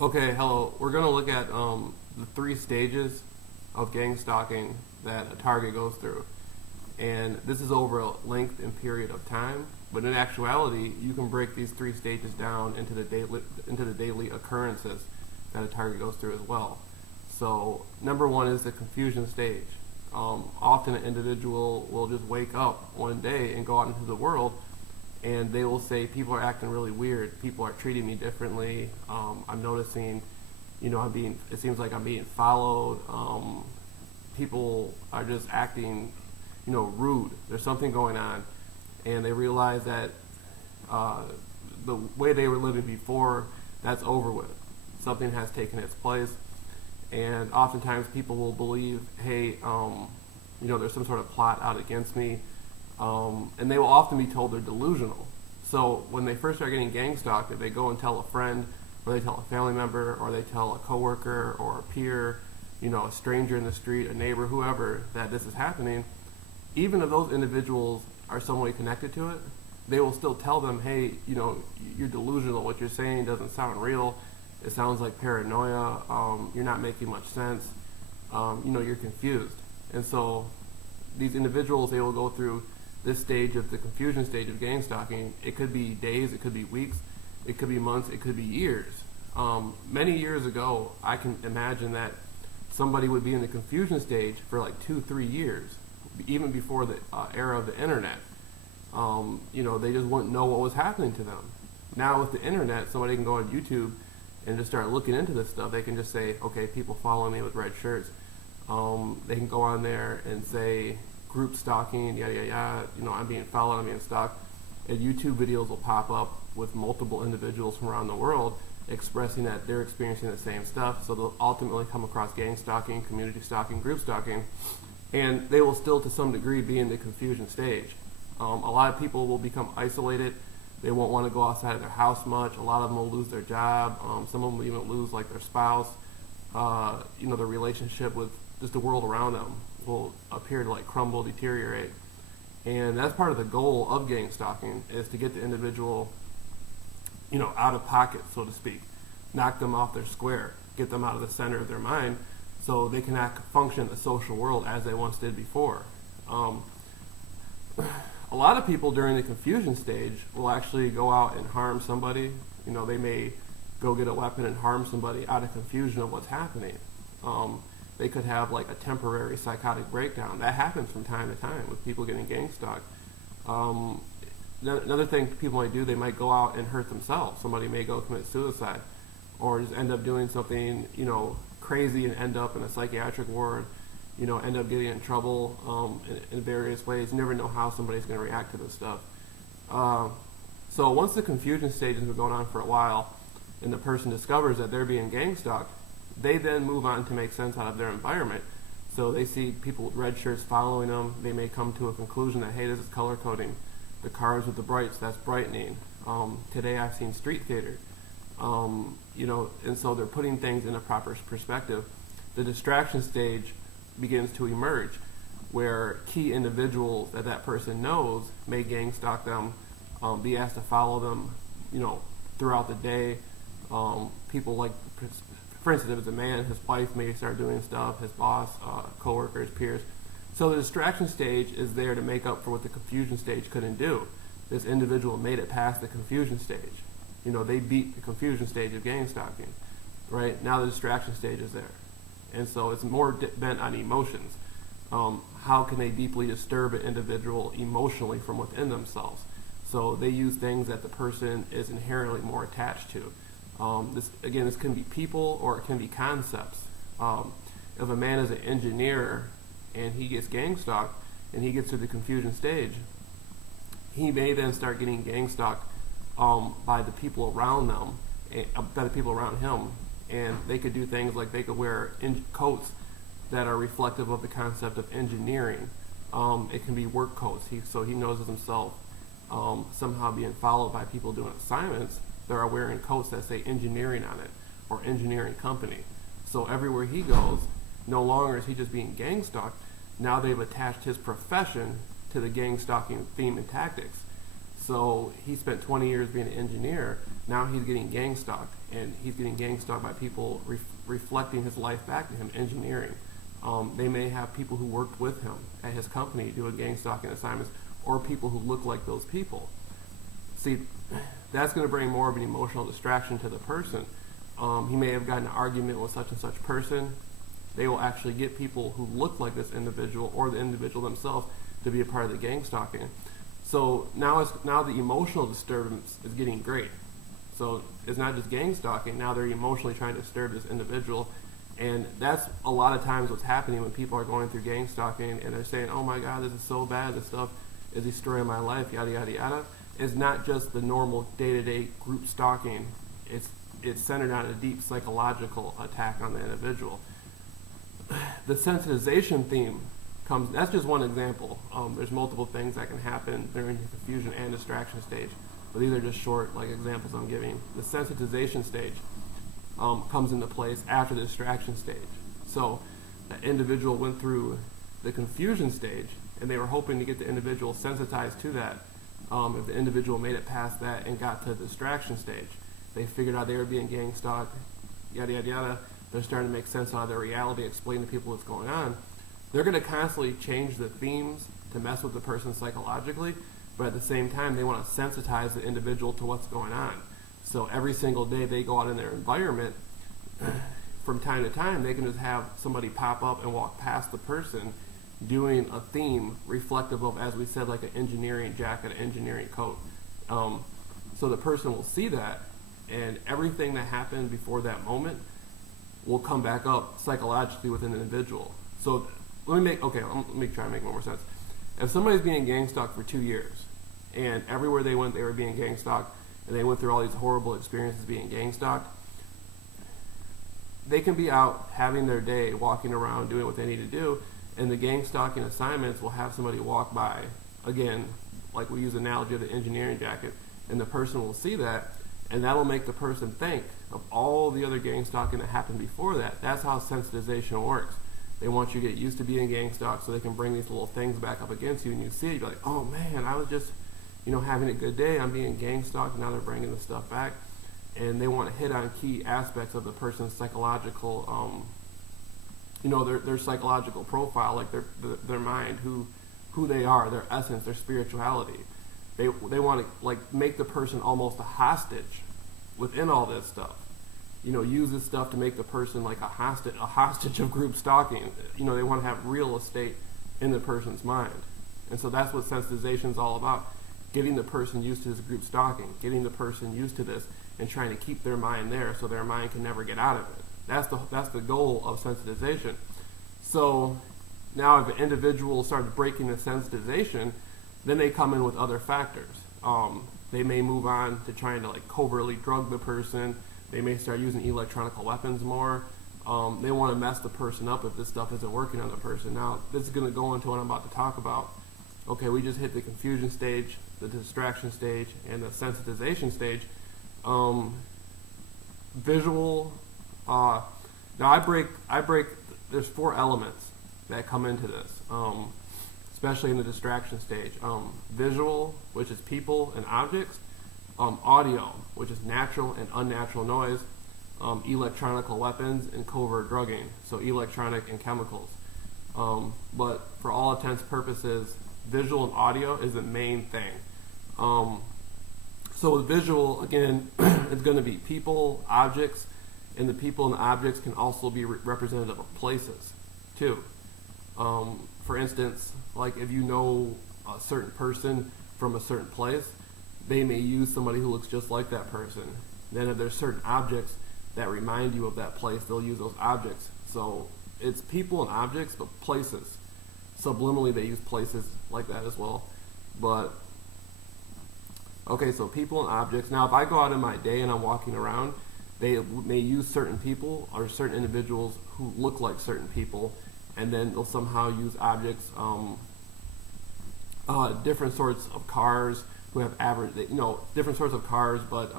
Okay, hello. We're going to look at the three stages of gang stalking that a target goes through. And this is over a length and period of time. But in actuality, you can break these three stages down into the daily occurrences that a target goes through as well. So number one is the confusion stage. Often an individual will just wake up one day and go out into the world and they will say, people are acting really weird. People are treating me differently. I'm noticing, it seems like I'm being followed. People are just acting, rude. There's something going on. And they realize that the way they were living before, that's over with. Something has taken its place. And oftentimes people will believe, hey, there's some sort of plot out against me. And they will often be told they're delusional. So when they first start getting gang stalked, if they go and tell a friend, or they tell a family member, or they tell a coworker or a peer, a stranger in the street, a neighbor, whoever, that this is happening, even if those individuals are some way connected to it, they will still tell them, hey, you're delusional. What you're saying doesn't sound real. It sounds like paranoia. You're not making much sense. You're confused. And so these individuals, they will go through this stage of the confusion stage of gang stalking. It could be days, it could be weeks, it could be months, it could be years. Many years ago, I can imagine that somebody would be in the confusion stage for like 2-3 years, even before the era of the internet. They just wouldn't know what was happening to them. Now with the internet, somebody can go on YouTube and just start looking into this stuff. They can just say, okay, people follow me with red shirts. They can go on there and say group stalking, yada yada yada. I'm being followed, I'm being stalked. And YouTube videos will pop up with multiple individuals from around the world expressing that they're experiencing the same stuff. So they'll ultimately come across gang stalking, community stalking, group stalking, and they will still to some degree be in the confusion stage. A lot of people will become isolated. They won't want to go outside of their house much. A lot of them will lose their job. Some of them will even lose like their spouse. Their relationship with just the world around them will appear to like crumble, deteriorate. And that's part of the goal of gang stalking, is to get the individual, out of pocket, so to speak. Knock them off their square, get them out of the center of their mind so they can function in the social world as they once did before. A lot of people during the confusion stage will actually go out and harm somebody. They may go get a weapon and harm somebody out of confusion of what's happening. They could have like a temporary psychotic breakdown. That happens from time to time with people getting gang stalked. Another thing people might do, they might go out and hurt themselves. Somebody may go commit suicide or just end up doing something, crazy and end up in a psychiatric ward, end up getting in trouble in various ways. You never know how somebody's going to react to this stuff. So once the confusion stage has been going on for a while and the person discovers that they're being gang stalked, they then move on to make sense out of their environment. So they see people with red shirts following them. They may come to a conclusion that, hey, this is color coding. The cars with the brights, that's brightening. Today I've seen street theater. And so they're putting things in a proper perspective. The distraction stage begins to emerge, where key individuals that person knows may gang stalk them, be asked to follow them, throughout the day. People like, for instance, if it's a man, his wife may start doing stuff, his boss, coworkers, peers. So the distraction stage is there to make up for what the confusion stage couldn't do. This individual made it past the confusion stage. They beat the confusion stage of gang stalking. Right? Now the distraction stage is there. And so it's more bent on emotions. How can they deeply disturb an individual emotionally from within themselves? So they use things that the person is inherently more attached to. This can be people or it can be concepts. If a man is an engineer and he gets gang stalked and he gets to the confusion stage, he may then start getting gang stalked by the people around them, by the people around him. And they could do things like they could wear coats that are reflective of the concept of engineering. It can be work coats. So he knows himself somehow being followed by people doing assignments that are wearing coats that say engineering on it or engineering company. So everywhere he goes, no longer is he just being gang stalked. Now they've attached his profession to the gang stalking theme and tactics. So he spent 20 years being an engineer. Now he's getting gang stalked, and he's getting gang stalked by people reflecting his life back to him, engineering. They may have people who worked with him at his company doing gang stalking assignments, or people who look like those people. See, that's going to bring more of an emotional distraction to the person. He may have gotten an argument with such and such person. They will actually get people who look like this individual or the individual themselves to be a part of the gang stalking. So now the emotional disturbance is getting great. So it's not just gang stalking, now they're emotionally trying to disturb this individual. And that's a lot of times what's happening when people are going through gang stalking and they're saying, oh my God, this is so bad, this stuff is destroying my life, yada, yada, yada. It's not just the normal day-to-day group stalking. It's centered on a deep psychological attack on the individual. The sensitization theme comes, that's just one example. There's multiple things that can happen during the confusion and distraction stage, but these are just short examples I'm giving. The sensitization stage comes into place after the distraction stage. So the individual went through the confusion stage, and they were hoping to get the individual sensitized to that. If the individual made it past that and got to the distraction stage, they figured out they were being gang stalked, yada, yada, yada. They're starting to make sense out of their reality, explain to people what's going on. They're going to constantly change the themes to mess with the person psychologically, but at the same time, they want to sensitize the individual to what's going on. So every single day they go out in their environment, from time to time, they can just have somebody pop up and walk past the person doing a theme reflective of, as we said, like an engineering jacket, an engineering coat. So the person will see that, and everything that happened before that moment will come back up psychologically within an individual. So let me try to make more sense. If somebody's being gang stalked for 2 years, and everywhere they went they were being gang stalked, and they went through all these horrible experiences being gang stalked, they can be out having their day, walking around, doing what they need to do, and the gang stalking assignments will have somebody walk by, again, like we use the analogy of the engineering jacket, and the person will see that, and that'll make the person think of all the other gang stalking that happened before that. That's how sensitization works. They want you to get used to being gang stalked so they can bring these little things back up against you, and you see it, you're like, oh man, I was just having a good day, I'm being gang stalked, now they're bringing the stuff back. And they want to hit on key aspects of the person's psychological, their psychological profile, like their mind, who they are, their essence, their spirituality. They want to make the person almost a hostage within all this stuff. Use this stuff to make the person like a hostage of group stalking. They want to have real estate in the person's mind. And so that's what sensitization is all about. Getting the person used to this group stalking, getting the person used to this, and trying to keep their mind there so their mind can never get out of it. That's the goal of sensitization. So now if an individual starts breaking the sensitization, then they come in with other factors. They may move on to trying to covertly drug the person. They may start using electronic weapons more. They want to mess the person up if this stuff isn't working on the person. Now, this is going to go into what I'm about to talk about. Okay, we just hit the confusion stage, the distraction stage, and the sensitization stage. Visual. Now I break. There's 4 elements that come into this, especially in the distraction stage. Visual, which is people and objects. Audio, which is natural and unnatural noise. Electronic weapons and covert drugging, so electronic and chemicals. But for all intents and purposes, visual and audio is the main thing. So with visual, again, it's going to be people, objects, and the people and the objects can also be representative of places, too. For instance, if you know a certain person from a certain place, they may use somebody who looks just like that person. Then if there's certain objects that remind you of that place, they'll use those objects. So it's people and objects, but places. Subliminally, they use places like that as well. But okay, so people and objects. Now, if I go out in my day and I'm walking around, they may use certain people or certain individuals who look like certain people, and then they'll somehow use objects, different sorts of cars who have average, different sorts of cars, but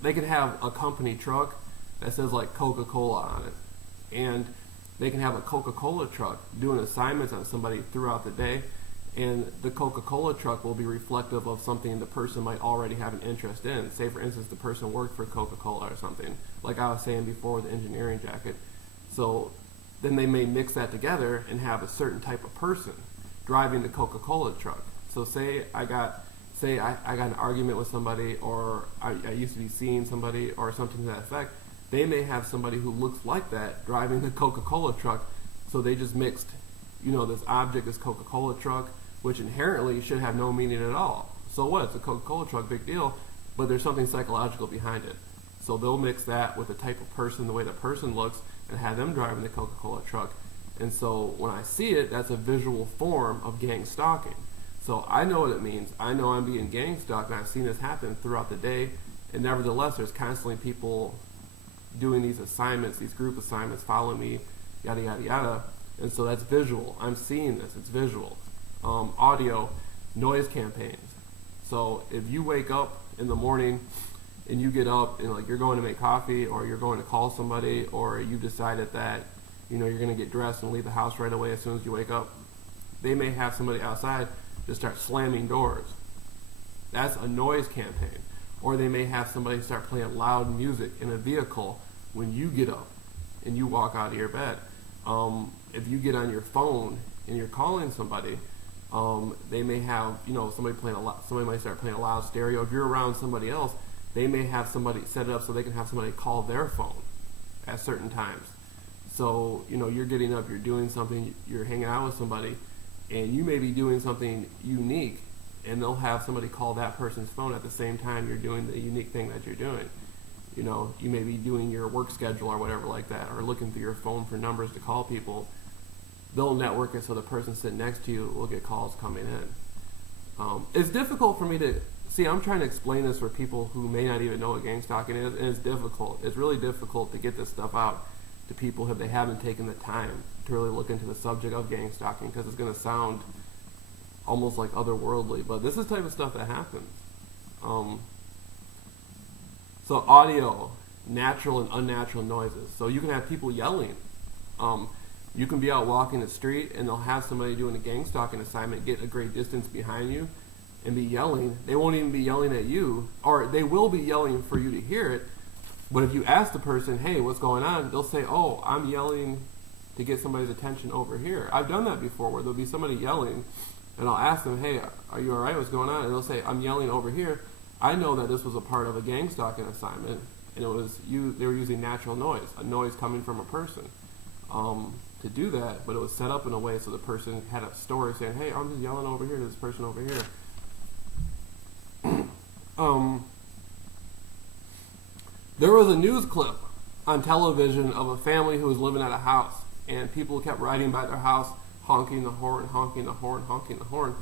they can have a company truck that says Coca-Cola on it, and they can have a Coca-Cola truck doing assignments on somebody throughout the day, And the Coca-Cola truck will be reflective of something the person might already have an interest in. Say, for instance, the person worked for Coca-Cola or something, like I was saying before with the engineering jacket. So then they may mix that together and have a certain type of person driving the Coca-Cola truck. So say I got an argument with somebody, or I used to be seeing somebody, or something to that effect. They may have somebody who looks like that driving the Coca-Cola truck. So they just mixed, this object, this Coca-Cola truck, which inherently should have no meaning at all. So what? It's a Coca-Cola truck, big deal, but there's something psychological behind it. So they'll mix that with the type of person, the way the person looks, and have them driving the Coca-Cola truck. And so when I see it, that's a visual form of gang stalking. So I know what it means. I know I'm being gang stalked, and I've seen this happen throughout the day. And nevertheless, there's constantly people doing these assignments, these group assignments, follow me, yada, yada, yada. And so that's visual. I'm seeing this. It's visual. Audio, noise campaigns. So if you wake up in the morning and you get up and you're going to make coffee, or you're going to call somebody, or you decided that you're going to get dressed and leave the house right away as soon as you wake up, they may have somebody outside just start slamming doors. That's a noise campaign. Or they may have somebody start playing loud music in a vehicle when you get up and you walk out of your bed. If you get on your phone and you're calling somebody, they may have, somebody might start playing a loud stereo. If you're around somebody else, they may have somebody set it up so they can have somebody call their phone at certain times. So, you're getting up, you're doing something, you're hanging out with somebody, and you may be doing something unique, and they'll have somebody call that person's phone at the same time you're doing the unique thing that you're doing. You may be doing your work schedule or whatever like that, or looking through your phone for numbers to call people. They'll network it so the person sitting next to you will get calls coming in. It's difficult for me to see. I'm trying to explain this for people who may not even know what gang stalking is, and it's difficult. It's really difficult to get this stuff out to people if they haven't taken the time to really look into the subject of gang stalking, because it's going to sound almost like otherworldly, but this is the type of stuff that happens. So audio, natural and unnatural noises. So you can have people yelling. You can be out walking the street and they'll have somebody doing a gang stalking assignment get a great distance behind you and be yelling. They won't even be yelling at you, or they will be yelling for you to hear it. But if you ask the person, hey, what's going on? They'll say, oh, I'm yelling to get somebody's attention over here. I've done that before, where there'll be somebody yelling and I'll ask them, hey, are you all right? What's going on? And they'll say, I'm yelling over here. I know that this was a part of a gang stalking assignment, and they were using natural noise, a noise coming from a person, to do that, but it was set up in a way so the person had a story saying, hey, I'm just yelling over here to this person over here. There was a news clip on television of a family who was living at a house, and people kept riding by their house, honking the horn, honking the horn, honking the horn.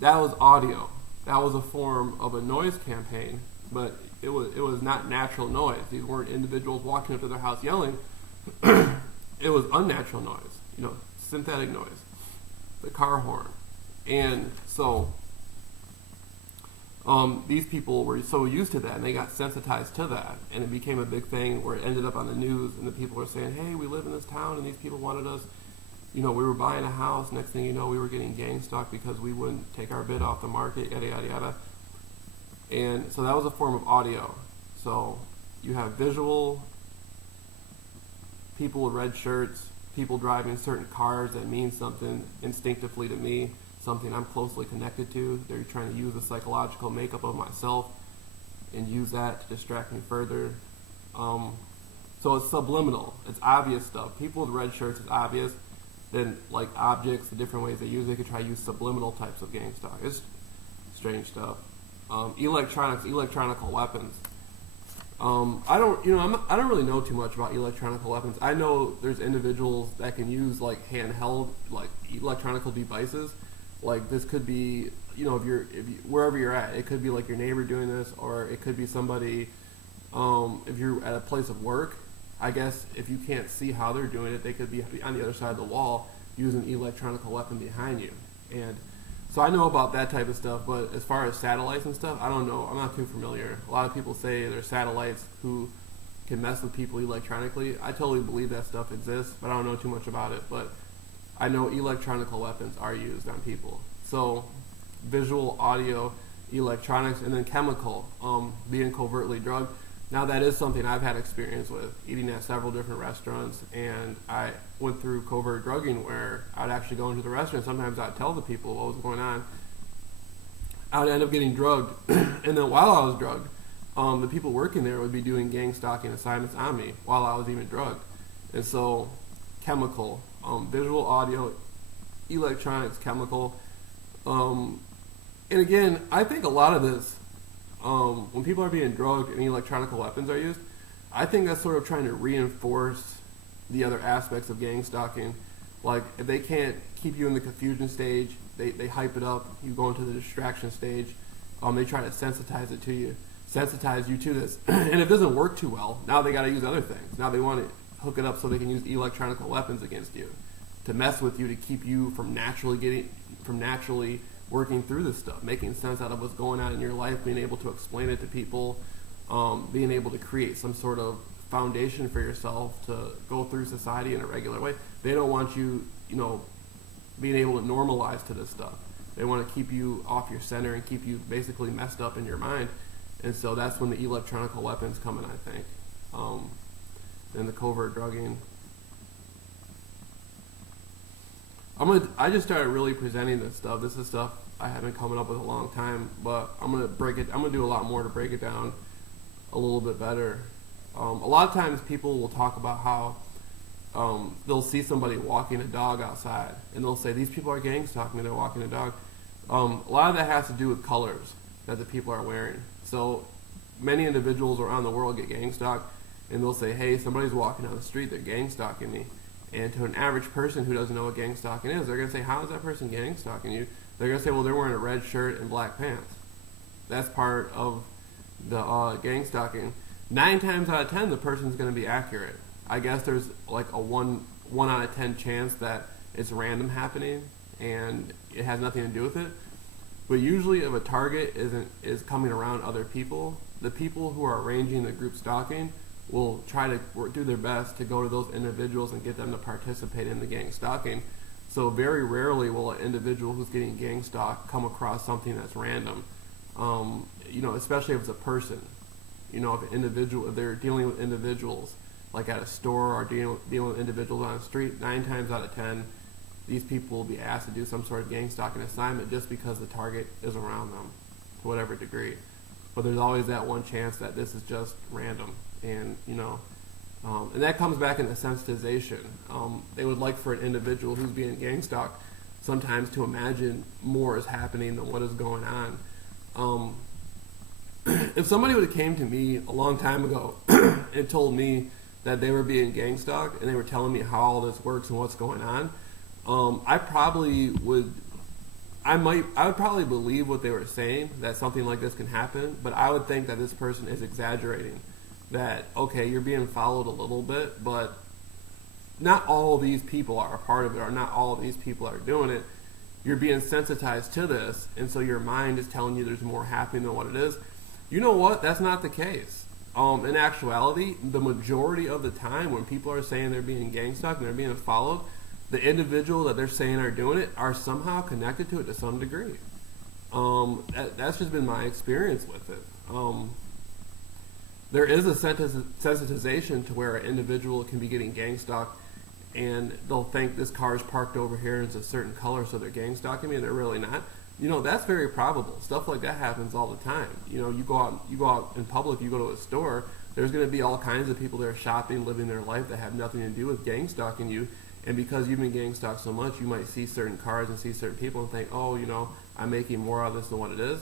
That was audio. That was a form of a noise campaign, but it was not natural noise. These weren't individuals walking up to their house yelling. It was unnatural noise, synthetic noise, the car horn. And so these people were so used to that, and they got sensitized to that, and it became a big thing where it ended up on the news, and the people were saying, hey, we live in this town, and these people wanted us, we were buying a house. Next thing you know, we were getting gang stalked because we wouldn't take our bid off the market, yada, yada, yada. And so that was a form of audio. So you have visual, people with red shirts, people driving certain cars that mean something instinctively to me, something I'm closely connected to. They're trying to use the psychological makeup of myself and use that to distract me further. So it's subliminal. It's obvious stuff. People with red shirts is obvious. Then, like objects, the different ways they use it, they could try to use subliminal types of gang stalk. It's strange stuff. Electronical weapons. I don't really know too much about electronical weapons. I know there's individuals that can use like handheld, like electronical devices. Like this could be, wherever you're at, it could be like your neighbor doing this, or it could be somebody. If you're at a place of work, I guess if you can't see how they're doing it, they could be on the other side of the wall using an electronical weapon behind you. And so I know about that type of stuff, but as far as satellites and stuff, I don't know. I'm not too familiar. A lot of people say there's satellites who can mess with people electronically. I totally believe that stuff exists, but I don't know too much about it. But I know electronical weapons are used on people. So visual, audio, electronics, and then chemical, being covertly drugged. Now that is something I've had experience with, eating at several different restaurants, and I went through covert drugging where I'd actually go into the restaurant. Sometimes I'd tell the people what was going on. I would end up getting drugged, and then while I was drugged, the people working there would be doing gang stalking assignments on me while I was even drugged. And so chemical, visual, audio, electronics, chemical. And again, I think a lot of this, when people are being drugged and electronic weapons are used, I think that's sort of trying to reinforce the other aspects of gang stalking. Like, if they can't keep you in the confusion stage, they hype it up, you go into the distraction stage, they try to sensitize you to this. And if it doesn't work too well, now they got to use other things. Now they want to hook it up so they can use electronic weapons against you, to mess with you, to keep you from naturally working through this stuff, making sense out of what's going on in your life, being able to explain it to people, being able to create some sort of foundation for yourself to go through society in a regular way. They don't want you, being able to normalize to this stuff. They want to keep you off your center and keep you basically messed up in your mind. And so that's when the electronic weapons come in, I think. And the covert drugging. I just started really presenting this stuff. This is stuff I have been coming up with a long time, but I'm gonna do a lot more to break it down a little bit better. A lot of times people will talk about how they'll see somebody walking a dog outside, and they'll say, these people are gang stalking me, they're walking a dog. A lot of that has to do with colors that the people are wearing. So many individuals around the world get gang stalked, and they'll say, hey, somebody's walking down the street, they're gang stalking me. And to an average person who doesn't know what gang stalking is, they're going to say, how is that person gang stalking you? They're going to say, well, they're wearing a red shirt and black pants. That's part of the gang stalking. 9 times out of 10, the person's going to be accurate. I guess there's like a 1 out of 10 chance that it's random happening and it has nothing to do with it. But usually if a target is coming around other people, the people who are arranging the group stalking will try to do their best to go to those individuals and get them to participate in the gang stalking. So very rarely will an individual who's getting gang stalked come across something that's random. Especially if it's a person. If they're dealing with individuals like at a store or dealing with individuals on the street, 9 times out of 10, these people will be asked to do some sort of gang stalking assignment just because the target is around them to whatever degree. But there's always that one chance that this is just random. And, and that comes back into sensitization. They would like for an individual who's being gang stalked sometimes to imagine more is happening than what is going on. If somebody would have came to me a long time ago and told me that they were being gang stalked and they were telling me how all this works and what's going on, I would probably believe what they were saying, that something like this can happen, but I would think that this person is exaggerating. That, okay, you're being followed a little bit, but not all these people are a part of it, or not all these people are doing it. You're being sensitized to this, and so your mind is telling you there's more happening than what it is. You know what? That's not the case. In actuality, the majority of the time when people are saying they're being gang stalked and they're being followed, the individual that they're saying are doing it are somehow connected to it to some degree. That's just been my experience with it. There is a sensitization to where an individual can be getting gang stalked and they'll think this car is parked over here and it's a certain color, so they're gang stalking me, and they're really not. That's very probable. Stuff like that happens all the time. You go out in public, you go to a store, there's going to be all kinds of people there shopping, living their life that have nothing to do with gang stalking you. And because you've been gang stalked so much, you might see certain cars and see certain people and think, oh, I'm making more out of this than what it is.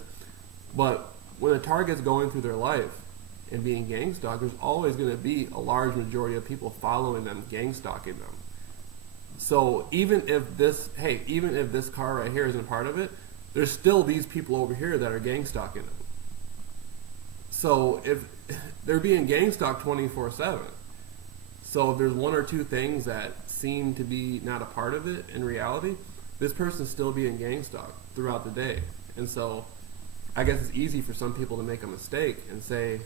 But when a target's going through their life and being gang stalked, there's always going to be a large majority of people following them, gang stalking them. So even if this car right here isn't a part of it, there's still these people over here that are gang stalking them. So if they're being gang stalked 24/7, so if there's 1 or 2 things that seem to be not a part of it in reality, this person's still being gang stalked throughout the day. And so I guess it's easy for some people to make a mistake and say,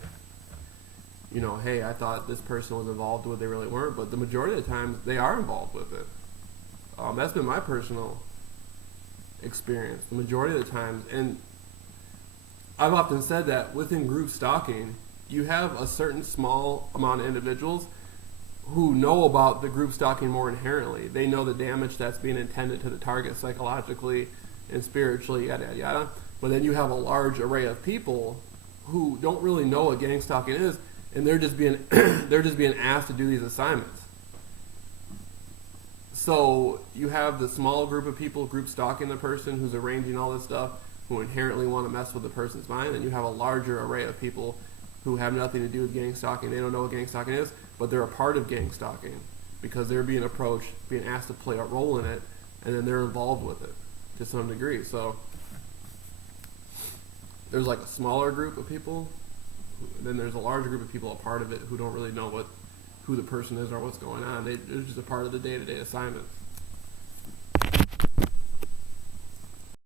hey, I thought this person was involved with it, they really weren't, but the majority of the times they are involved with it. That's been my personal experience the majority of the times. And I've often said that within group stalking, you have a certain small amount of individuals who know about the group stalking more inherently. They know the damage that's being intended to the target psychologically and spiritually, yada, yada, yada. But then you have a large array of people who don't really know what gang stalking is, and they're just being they're just being asked to do these assignments. So you have the small group of people group stalking the person who's arranging all this stuff, who inherently want to mess with the person's mind, and you have a larger array of people who have nothing to do with gang stalking. They don't know what gang stalking is, but they're a part of gang stalking because they're being approached, being asked to play a role in it, and then they're involved with it to some degree. So there's like a smaller group of people, then there's a larger group of people a part of it who don't really know who the person is or what's going on. They're just a part of the day-to-day assignments.